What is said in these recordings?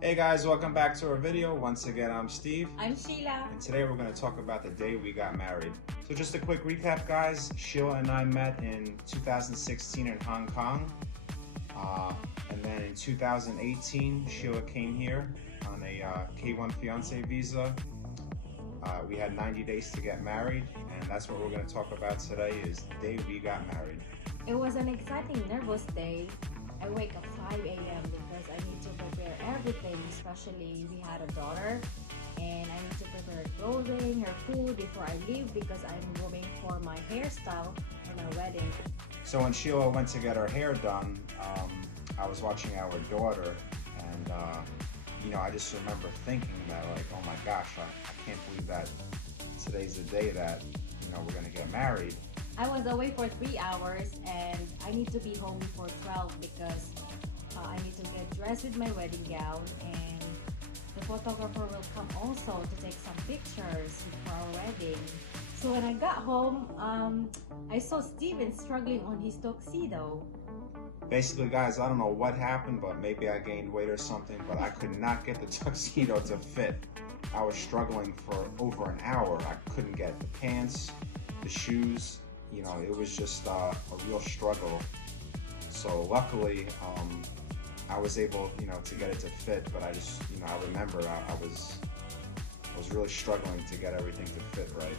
Hey guys, welcome back to our video. Once again, I'm Steve. I'm Sheila. And today we're going to talk about the day we got married. So just a quick recap, guys. Sheila and I met in 2016 in Hong Kong. And then in 2018, Sheila came here on a K1 fiancé visa. We had 90 days to get married, and that's what we're going to talk about today, is the day we got married. It was an exciting, nervous day. I wake up 5 a.m. because I need to prepare everything, especially we had a daughter, and I need to prepare her clothing, her food before I leave because I'm going for my hairstyle for my wedding. So when Sheila went to get her hair done, I was watching our daughter, and I just remember thinking that, like, oh my gosh, I can't believe that today's the day that we're gonna get married. I was away for 3 hours and I need to be home before 12 because I need to get dressed with my wedding gown, and the photographer will come also to take some pictures for our wedding. So when I got home, I saw Steven struggling on his tuxedo. Basically, guys, I don't know what happened, but maybe I gained weight or something, but I could not get the tuxedo to fit. I was struggling for over an hour. I couldn't get the pants, the shoes. It was just a real struggle. So luckily, I was able, to get it to fit. But I just, I remember I was really struggling to get everything to fit right.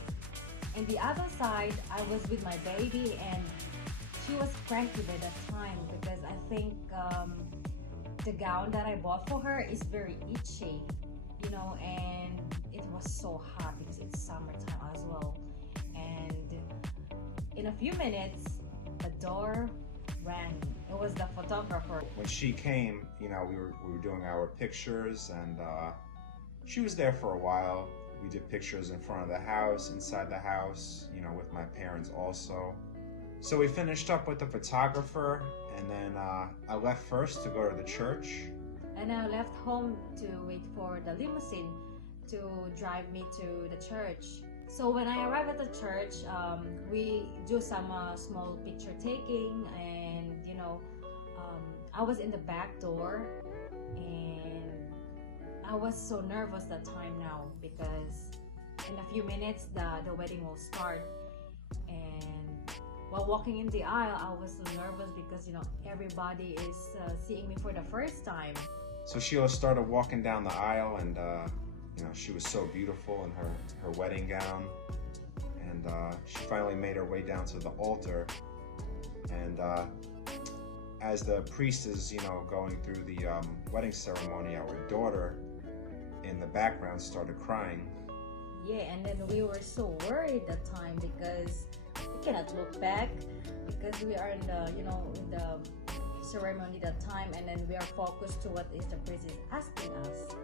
And the other side, I was with my baby, and she was cranky by that time because I think the gown that I bought for her is very itchy, and it was so hot because it's summertime as well. And in a few minutes, the door rang. It was the photographer. When she came, we were doing our pictures, and she was there for a while. We did pictures in front of the house, inside the house, with my parents also. So we finished up with the photographer, and then I left first to go to the church. And I left home to wait for the limousine to drive me to the church. So when I arrived at the church, we do some small picture taking, and I was in the back door, and I was so nervous that time now because in a few minutes the wedding will start. And while walking in the aisle, I was so nervous because everybody is seeing me for the first time. So Sheila started walking down the aisle, and she was so beautiful in her wedding gown, and she finally made her way down to the altar. And as the priest is going through the wedding ceremony, our daughter in the background started crying. Yeah, and then we were so worried that time because we cannot look back because we are in the in the ceremony that time, and then we are focused to what is the priest is asking us.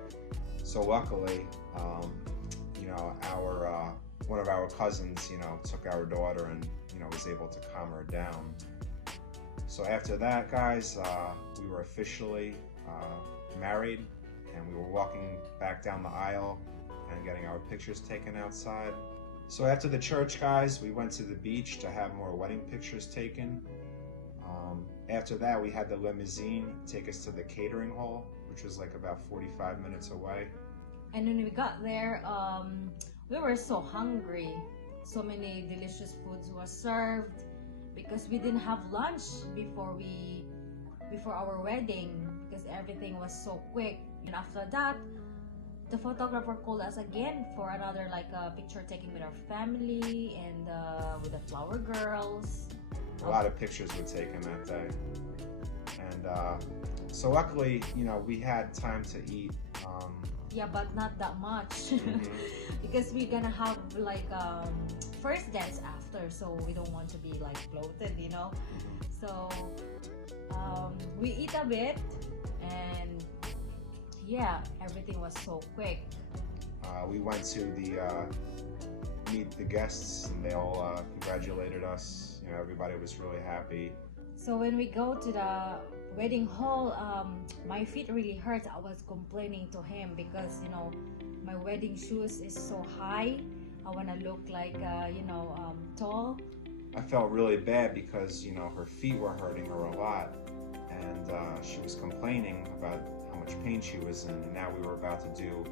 So luckily, our one of our cousins, took our daughter and was able to calm her down. So after that, guys, we were officially married, and we were walking back down the aisle and getting our pictures taken outside. So after the church, guys, we went to the beach to have more wedding pictures taken. After that, we had the limousine take us to the catering hall, which was like about 45 minutes away. And when we got there, we were so hungry. So many delicious foods were served because we didn't have lunch before our wedding because everything was so quick. And after that, the photographer called us again for another picture taking with our family and with the flower girls. A lot of pictures were taken that day. And so luckily, we had time to eat. Yeah, but not that much because we're gonna have first dance after, so we don't want to be bloated, So we eat a bit, and yeah, everything was so quick. We went to meet the guests, and they all congratulated us. Everybody was really happy. So when we go to the wedding hall, my feet really hurt. I was complaining to him because my wedding shoes is so high. I want to look tall. I felt really bad because her feet were hurting her a lot, and she was complaining about how much pain she was in, and now we were about to do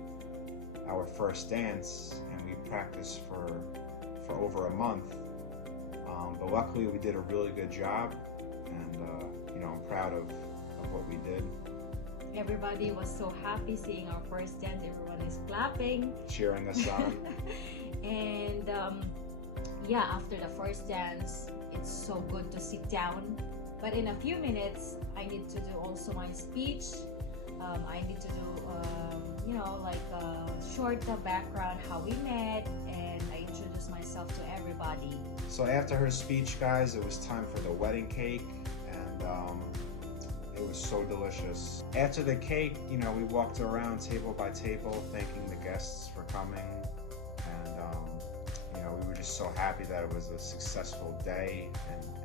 our first dance, and we practiced for over a month. But luckily we did a really good job, and I'm proud of what we did. Everybody was so happy seeing our first dance. Everyone is clapping, cheering us on. And after the first dance, it's so good to sit down. But in a few minutes, I need to do also my speech. I need to do, like a short background, how we met, and I introduce myself to everybody. So after her speech, guys, it was time for the wedding cake, and it was so delicious. After the cake, we walked around table by table, thanking the guests for coming, and we were just so happy that it was a successful day,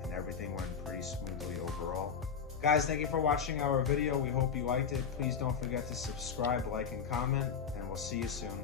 and everything went pretty smoothly overall. Guys, thank you for watching our video. We hope you liked it. Please don't forget to subscribe, like, and comment, and we'll see you soon.